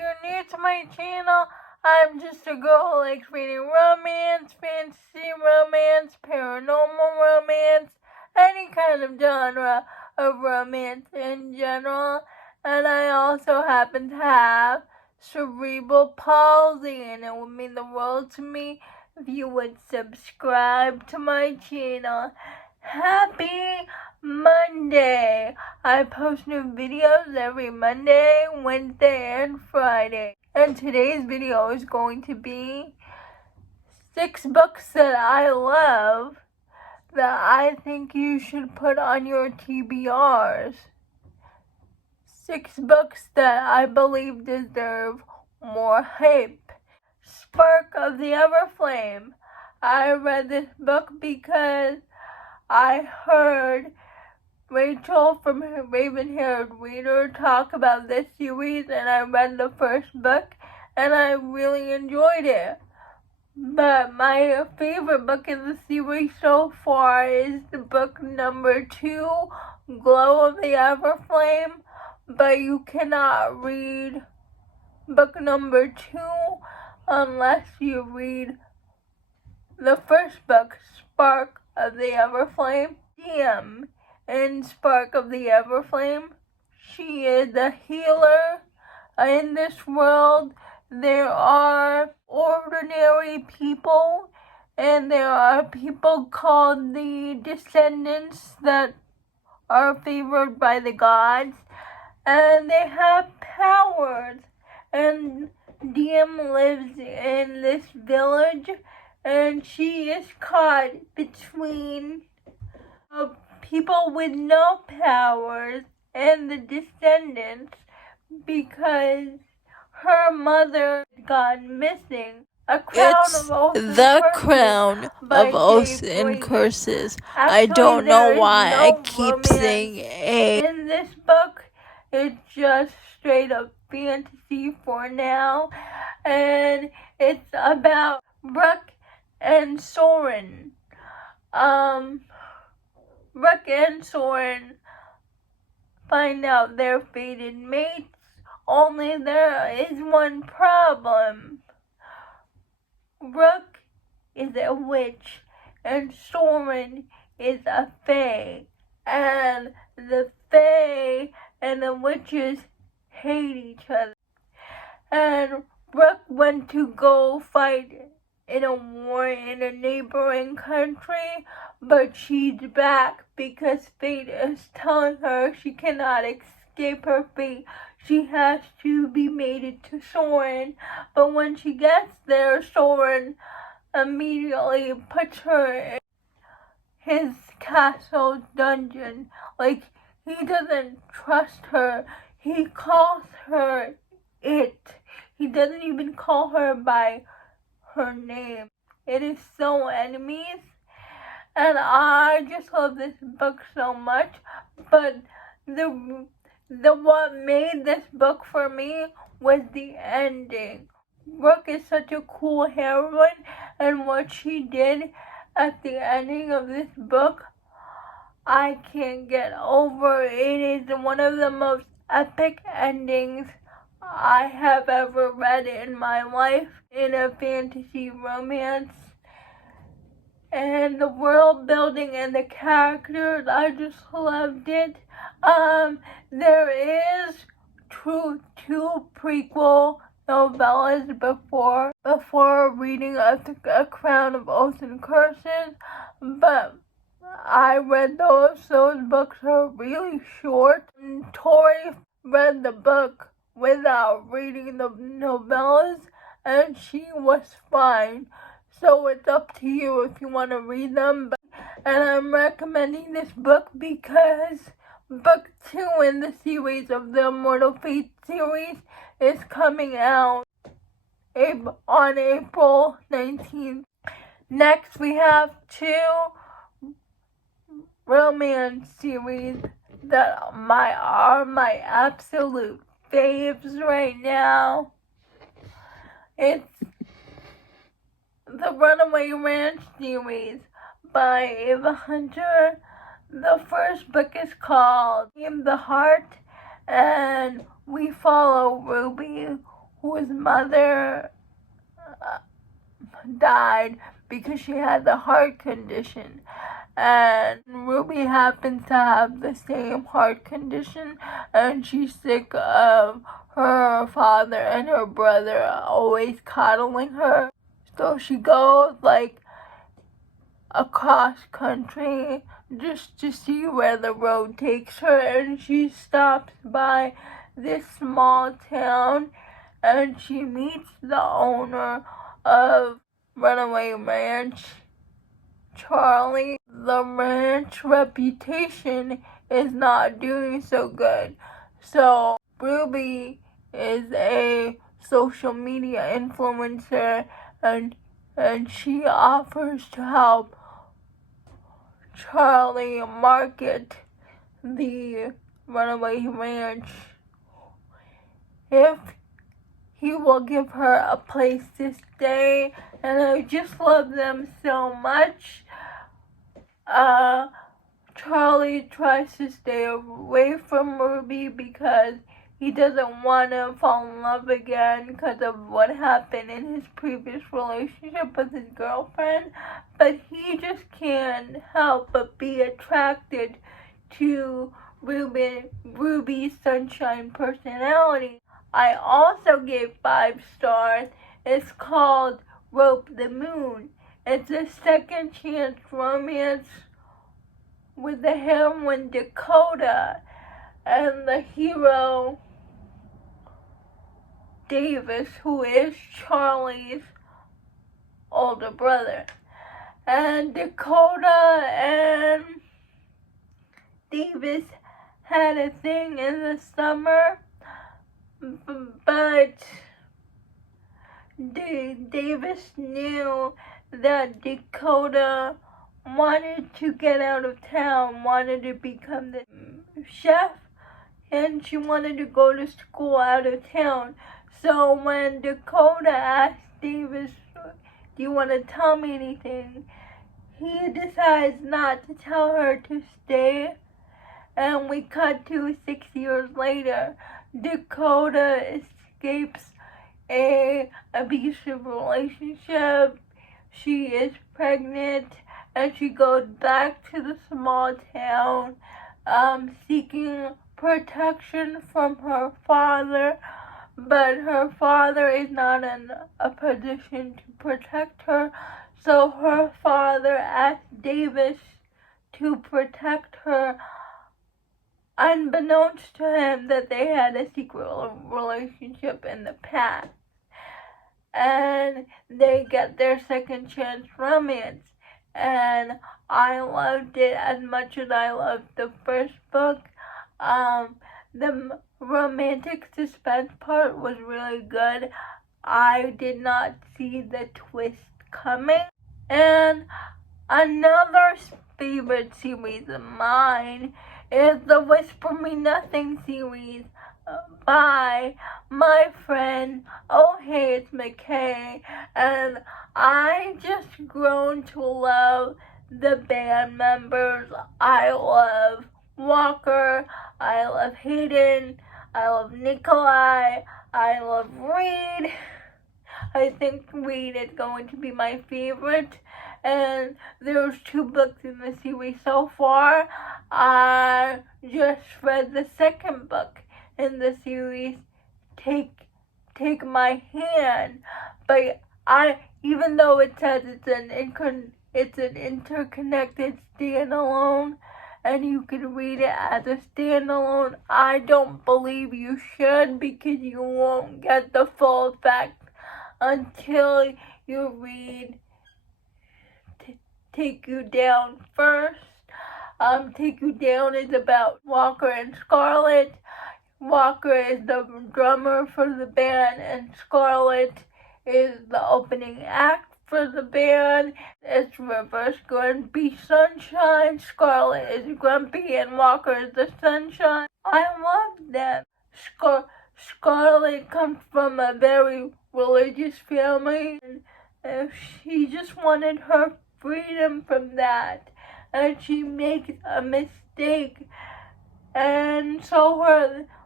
you're new to my channel, I'm just a girl who likes reading romance, fantasy romance, paranormal romance, any kind of genre of romance in general. And I also happen to have cerebral palsy, and it would mean the world to me if you would subscribe to my channel. Happy Monday! I post new videos every Monday, Wednesday, and Friday. And today's video is going to be 6 books that I love that I think you should put on your TBRs. 6 books that I believe deserve more hype. Spark of the Everflame. I read this book because I heard Rachel from Raven-Haired Reader talk about this series, and I read the first book and I really enjoyed it. But my favorite book in the series so far is the book number 2, Glow of the Everflame, but you cannot read book number 2 unless you read the first book, Spark of the Everflame. Tame in Spark of the Everflame, she is a healer. In this world, there are ordinary people, and there are people called the descendants that are favored by the gods, and they have powers. And Tame lives in this village, and she is caught between people with no powers and the descendants because her mother got missing. It's the crown of oaths and curses. I don't know why I keep saying a. In this book, it's just straight up fantasy for now, and it's about Brooke and Soren. Brooke and Soren find out they're fated mates, only there is one problem. Brooke is a witch and Soren is a fae, and the fae and the witches hate each other. And Brooke went to go fight in a war in a neighboring country, but she's back because fate is telling her she cannot escape her fate. She has to be mated to Soren, but when she gets there, Soren immediately puts her in his castle dungeon. Like, he doesn't trust her. He calls her it. He doesn't even call her by her name. It is so enemies, and I just love this book so much. But the what made this book for me was the ending. Brooke is such a cool heroine, and what she did at the ending of this book, I can't get over. It is one of the most epic endings I have ever read in my life in a fantasy romance. And the world building and the characters, I just loved it. There is two prequel novellas before reading A Crown of Oaths and Curses, but I read those. Those books are really short. And Tori read the book without reading the novellas, and she was fine. So it's up to you if you want to read them. And I'm recommending this book because book 2 in the series of the Immortal Fate series is coming out on April 19th. Next, we have 2 romance series that are my absolute faves right now. It's the Runaway Ranch series by Ava Hunter. The first book is called Tame the Heart, and we follow Ruby, whose mother died because she had the heart condition. And Ruby happens to have the same heart condition, and she's sick of her father and her brother always coddling her. So she goes across country just to see where the road takes her, and she stops by this small town, and she meets the owner of Runaway Ranch, Charlie. The ranch reputation is not doing so good, so Ruby is a social media influencer, and she offers to help Charlie market the Runaway Ranch if he will give her a place to stay. And I just love them so much. Charlie tries to stay away from Ruby because he doesn't want to fall in love again because of what happened in his previous relationship with his girlfriend, but he just can't help but be attracted to Ruby's sunshine personality. I also gave 5 stars. It's called Rope the Moon. It's a second chance romance with the heroine Dakota and the hero Davis, who is Charlie's older brother. And Dakota and Davis had a thing in the summer, but Davis knew that Dakota wanted to get out of town, wanted to become the chef, and she wanted to go to school out of town. So when Dakota asked Davis, "Do you want to tell me anything?" he decides not to tell her to stay. And we cut to 6 years later. Dakota escapes a abusive relationship. She is pregnant, and she goes back to the small town, seeking protection from her father, but her father is not in a position to protect her, so her father asked Davis to protect her, unbeknownst to him that they had a secret relationship in the past. And they get their second chance romance, and I loved it as much as I loved the first book. The romantic suspense part was really good. I did not see the twist coming. And another favorite series of mine is the Whisper Me Nothing series by my friend Oh Hey It's McKay, and I just grown to love the band members. I love Walker, I love Hayden, I love Nikolai, I love Reed. I think Reed is going to be my favorite, and there's 2 books in the series so far. I just read the second book in the series, Take My Hand, but even though it says it's an interconnected standalone, and you can read it as a standalone, I don't believe you should, because you won't get the full effect until you read Take You Down first. Take You Down is about Walker and Scarlett. Walker is the drummer for the band, and Scarlett is the opening act for the band. It's reverse Grumpy Sunshine. Scarlett is Grumpy and Walker is the Sunshine. I love them. Scarlett comes from a very religious family, and she just wanted her freedom from that, and she makes a mistake, and so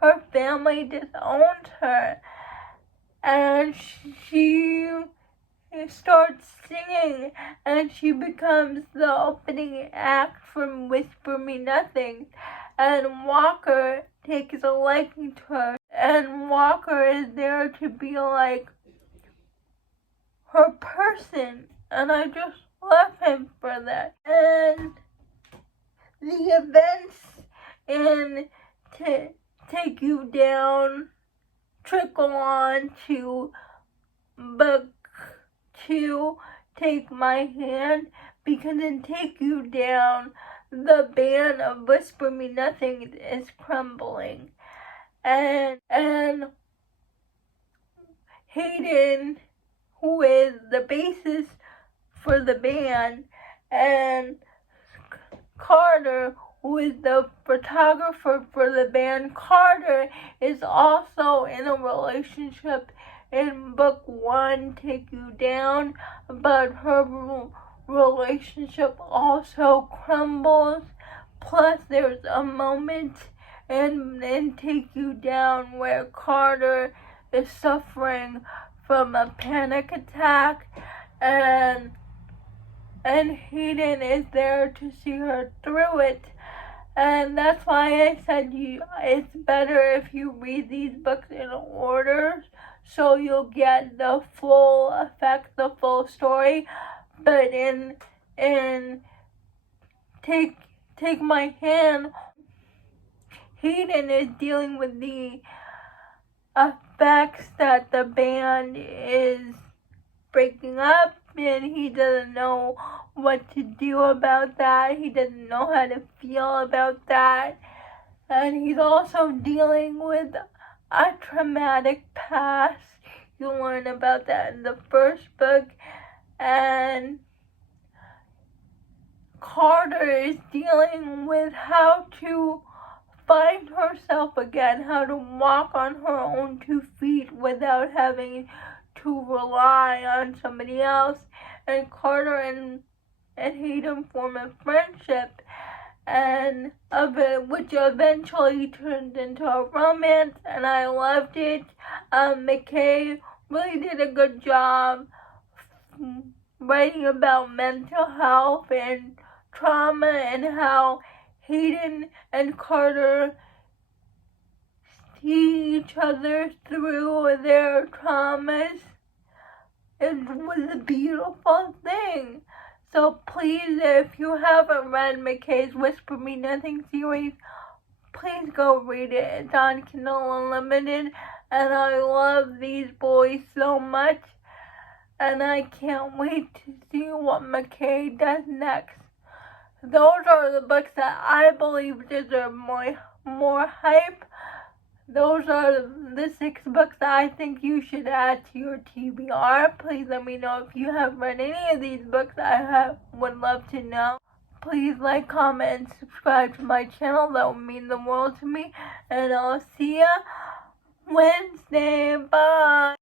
her family disowns her, and she starts singing, and she becomes the opening act from Whisper Me Nothing, and Walker takes a liking to her, and Walker is there to be like her person, and I just love him for that. And the events in Take You Down trickle on to book 2, Take My Hand, because in Take You Down, the band of Whisper Me Nothing is crumbling. And Hayden, who is the bassist for the band, and Carter, who is the photographer for the band. Carter is also in a relationship in book 1, Take You Down, but her relationship also crumbles. Plus, there's a moment in Take You Down where Carter is suffering from a panic attack, and Hayden is there to see her through it. And that's why I said it's better if you read these books in order, so you'll get the full effect, the full story. But in Take My Hand, Hayden is dealing with the effects that the band is breaking up, and he doesn't know what to do about that. He doesn't know how to feel about that. And he's also dealing with a traumatic past. You learn about that in the first book. And Carter is dealing with how to find herself again, how to walk on her own 2 feet without having to rely on somebody else. And Carter and Hayden form a friendship, and which eventually turned into a romance, and I loved it. McKay really did a good job writing about mental health and trauma, and how Hayden and Carter see each other through their traumas. It was a beautiful thing. So please, if you haven't read McKay's Whisper Me Nothing series, please go read it. It's on Kindle Unlimited, and I love these boys so much, and I can't wait to see what McKay does next. Those are the books that I believe deserve more hype. Those are the 6 books that I think you should add to your TBR. Please let me know if you have read any of these books. Would love to know. Please like, comment, and subscribe to my channel. That would mean the world to me. And I'll see ya Wednesday. Bye.